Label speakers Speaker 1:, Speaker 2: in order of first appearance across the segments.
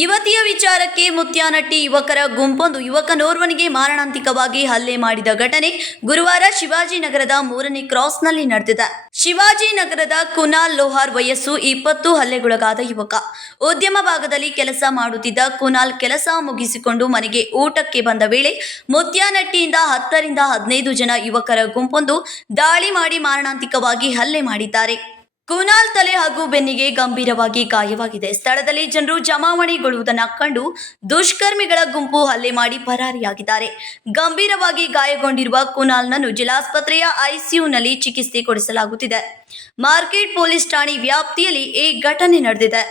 Speaker 1: ಯುವತಿಯ ವಿಚಾರಕ್ಕೆ ಮುತ್ಯಾನಟ್ಟಿ ಯುವಕರ ಗುಂಪೊಂದು ಯುವಕನೋರ್ವನಿಗೆ ಮಾರಣಾಂತಿಕವಾಗಿ ಹಲ್ಲೆ ಮಾಡಿದ ಘಟನೆ ಗುರುವಾರ ಶಿವಾಜಿನಗರದ ಮೂರನೇ ಕ್ರಾಸ್ನಲ್ಲಿ ನಡೆದಿದೆ. ಶಿವಾಜಿನಗರದ ಕುನಾಲ್ ಲೋಹಾರ್ ವಯಸ್ಸು ಇಪ್ಪತ್ತು ಹಲ್ಲೆಗೊಳಗಾದ ಯುವಕ. ಉದ್ಯಮ ಭಾಗದಲ್ಲಿ ಕೆಲಸ ಮಾಡುತ್ತಿದ್ದ ಕುನಾಲ್ ಕೆಲಸ ಮುಗಿಸಿಕೊಂಡು ಮನೆಗೆ ಊಟಕ್ಕೆ ಬಂದ ವೇಳೆ ಮುತ್ಯಾನಟ್ಟಿಯಿಂದ ಹತ್ತರಿಂದ ಹದಿನೈದು ಜನ ಯುವಕರ ಗುಂಪೊಂದು ದಾಳಿ ಮಾಡಿ ಮಾರಣಾಂತಿಕವಾಗಿ ಹಲ್ಲೆ ಮಾಡಿದ್ದಾರೆ. ಕುನಾಲ್ ತಲೆ ಹಾಗೂ ಬೆನ್ನಿಗೆ ಗಂಭೀರವಾಗಿ ಗಾಯವಾಗಿದೆ. ಸ್ಥಳದಲ್ಲಿ ಜನರು ಜಮಾವಣೆಗೊಳ್ಳುವುದನ್ನು ಕಂಡು ದುಷ್ಕರ್ಮಿಗಳ ಗುಂಪು ಹಲ್ಲೆ ಮಾಡಿ ಪರಾರಿಯಾಗಿದ್ದಾರೆ. ಗಂಭೀರವಾಗಿ ಗಾಯಗೊಂಡಿರುವ ಕುನಾಲ್ನನ್ನು ಜಿಲ್ಲಾಸ್ಪತ್ರೆಯ ಐಸಿಯುನಲ್ಲಿ ಚಿಕಿತ್ಸೆ ಕೊಡಿಸಲಾಗುತ್ತಿದೆ. ಮಾರ್ಕೆಟ್ ಪೊಲೀಸ್ ಠಾಣೆ ವ್ಯಾಪ್ತಿಯಲ್ಲಿ ಈ ಘಟನೆ ನಡೆದಿದೆ.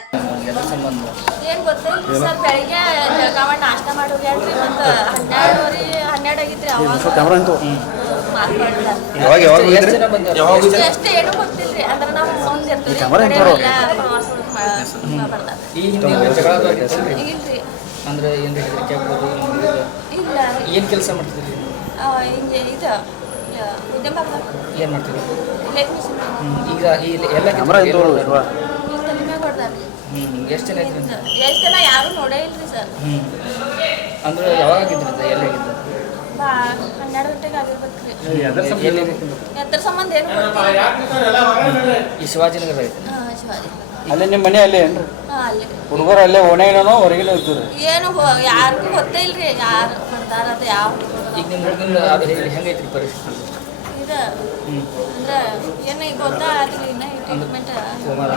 Speaker 2: ಏನ್ ಗೊತ್ತಿಲ್ಲ ಸರ್ ಬೆಳಿಗ್ಗೆ ನಾಷ್ಟ ಮಾಡಿ ಹನ್ನೆರಡು
Speaker 3: ಯಾವಾಗ ಯಾವಾಗ ಹೋಗಿದ್ರಿ
Speaker 2: ಎಷ್ಟು ಏನು ಗೊತ್ತಿಲ್ರಿ ಅಂದ್ರೆ ನಾವು ಮುಂದೆ ಇರ್ತೀವಿ
Speaker 4: ಈ ಹಿಂದೆ ಏನ್ ಜಗಳ
Speaker 2: ಇಲ್ರಿ
Speaker 4: ಅಂದ್ರೆ ಏನು ಹೆದರಿಕೆ ಆಗ್ಬೋದು
Speaker 2: ಇಲ್ಲ
Speaker 4: ಏನು ಕೆಲಸ ಮಾಡ್ತಿದ್ರಿ?
Speaker 2: ಆ, ಹಿಂಗೆ ಇದು ಉದ್ಯಮ
Speaker 4: ಏನು ಮಾಡ್ತಿದ್ರಿ?
Speaker 2: ಎಲೆಕ್ಟ್ರಿಷಿಯನ್
Speaker 4: ಹ್ಮ್. ಈಗ ಈ ಎಲ್ಲ
Speaker 3: ಕ್ಯಾಮ್ರಾ
Speaker 2: ತಲೆ ಮ್ಯಾಗ ಅಂದ್ರೆ
Speaker 4: ಹ್ಞೂ ಎಷ್ಟು ಜನ ಇದ್ರಿ?
Speaker 2: ಎಷ್ಟು ಜನ ಯಾರು ನೋಡೇ ಇಲ್ರಿ ಸರ್.
Speaker 4: ಹ್ಞೂ ಅಂದ್ರೆ ಯಾವಾಗ ಆಗಿದ್ರಿ ಎಲ್ಲಿ ಆಗಿದ್ದು
Speaker 2: ಬಾ ಹನ್ನೆರಡು ಗಂಟೆಗೆ ಆಗಿರ್ಬೇಕ್ರಿ
Speaker 4: ಎಲ್ಲಿ
Speaker 2: ಸಂಬಂಧ ಏನು? ಗೊತ್ತಿಲ್ಲ.
Speaker 4: ಈ ಶಿವಾಜಿನಗರ ಐತೆ
Speaker 5: ಅಲ್ಲೇ ನಿಮ್ಮ ಮನೆ ಅಲ್ಲೇ ಏನ್ರಿ? ಹುಡುಗರು ಅಲ್ಲೇ ಓಣೆಗೇನೋ ಹೊರಗಿನ
Speaker 2: ಏನು ಯಾರಿಗೂ ಗೊತ್ತೇ ಇಲ್ರಿ. ಯಾರು ಮಾಡ್ತಾರ ಅದು ಯಾವ
Speaker 4: ಈಗ ನಿಮ್ಮ ಹುಡುಗನ ಅದು ಹೇಗೆ ಹೆಂಗೈತ್ರಿ ಪರಿಸ್ಥಿತಿ?
Speaker 2: ಇದು
Speaker 4: ಹ್ಞೂ
Speaker 2: ಅಂದ್ರೆ ಏನು ಈಗ ಗೊತ್ತಾಗಲಿ ಇನ್ನ ಟ್ರೀಟ್ಮೆಂಟ್
Speaker 4: ಸೋಮವಾರ.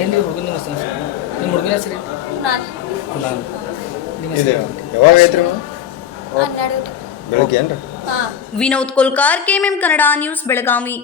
Speaker 4: ಏನು ಹುಡುಗನ ನಿಮ್ಮ ಹೆಸರು ನಿಮ್ಮ ಹುಡುಗನ ಹೆಸರು
Speaker 2: ನಾನು
Speaker 4: ಕುನಾಲ್.
Speaker 3: ಇದೆ ಯಾವಾಗ ಐತ್ರಿ ಬೆಳಗ್ಗೆ ಏನ್ರಿ
Speaker 2: ಹಾಂ
Speaker 1: ವಿನೋದ್ ಕೋಲ್ಕಾರ್ ಕೆಎಂಎಂ ಕನ್ನಡ ನ್ಯೂಸ್ ಬೆಳಗಾವಿ